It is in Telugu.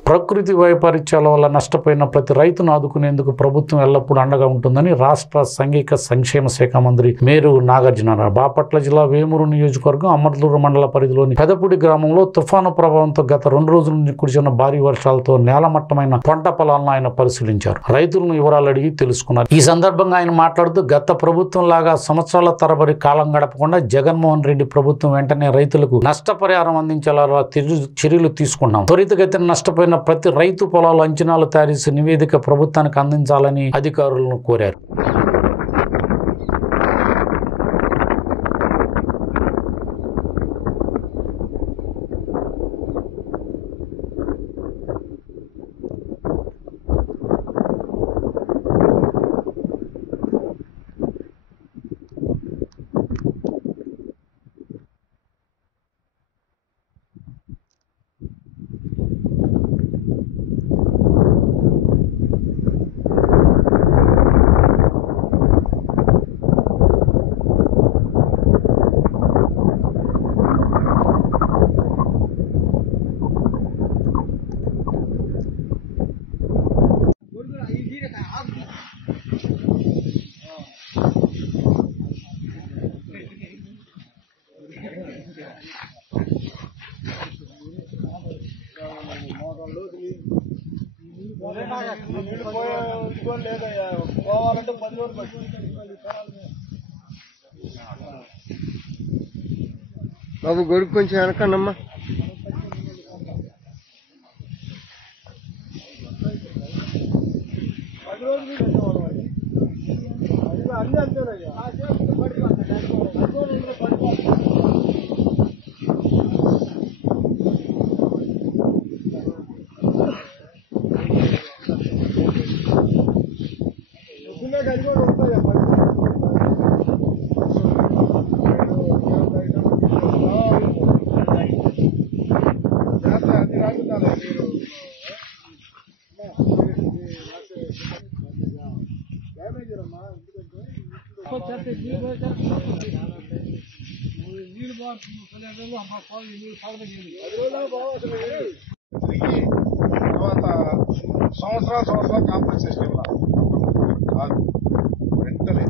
ప్రకృతి వైపరీత్యాల వల్ల నష్టపోయిన ప్రతి రైతును ఆదుకునేందుకు ప్రభుత్వం ఎల్లప్పుడూ అండగా ఉంటుందని రాష్ట్ర సాంఘిక సంక్షేమ శాఖ మంత్రి మేరు నాగార్జున అన్నారు. బాపట్ల జిల్లా వేమూరు నియోజకవర్గం అమర్లూరు మండల పరిధిలోని పెదపూడి గ్రామంలో తుఫాను ప్రభావంతో గత 2 రోజుల నుంచి కురిసిన భారీ వర్షాలతో నేలమట్టమైన పంట పొలాలను ఆయన పరిశీలించారు. రైతులను వివరాలు అడిగి తెలుసుకున్నారు. ఈ సందర్భంగా ఆయన మాట్లాడుతూ గత ప్రభుత్వం లాగా సంవత్సరాల తరబడి కాలం గడపకుండా జగన్మోహన్ రెడ్డి ప్రభుత్వం వెంటనే రైతులకు నష్టపరిహారం అందించేలా చర్యలు తీసుకున్నాం. త్వరితగతిన నష్టపోయిన ప్రతి రైతు పొలాలు అంచనాలు తయారు చేసి నివేదిక ప్రభుత్వానికి అందించాలని అధికారులను కోరారు. బాబు గొడుగు కొంచెం వెనకన్నమ్మా. అన్ని అంతేనయ్యా. తర్వాత సంవత్సరాలు కాంపెన్సేషన్ ఇవ్వాలి. వెంటనే